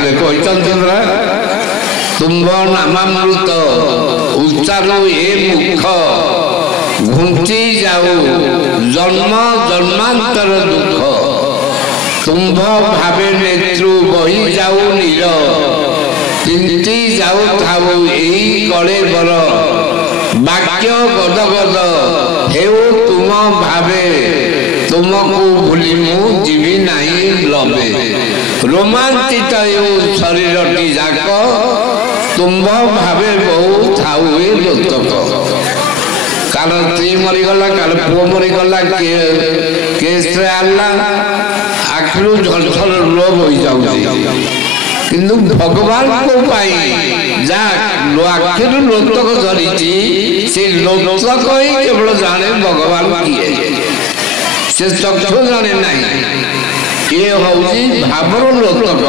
ठाकुरे कहते तुम्भ नामामृत उच्चारू ए मुख घुंची जाऊ जन्म जन्मांतर दुख तुम्भ भावे नेत्रु बही जाऊ नीर चिंती जाऊ थाऊ एई कले बर वाक्य गद गद हेउ तुम भावे तुमको भूली मु जीवी नहीं लबे रोमांचित हेउ शरीरटी जाक तुम्भ भावे बहु थाऊ ए लोतक काल स्त्री मरीगला काल पुओ मरीगला केस रे आला आखिरू झलझल लोभ हो जाउछि किंतु भगवान को पाई जा आखिर लोतक धरी से लोतक ही केवल जाने भगवान किए से चक्षु जाने नहीं ये हूँ भावर लोतक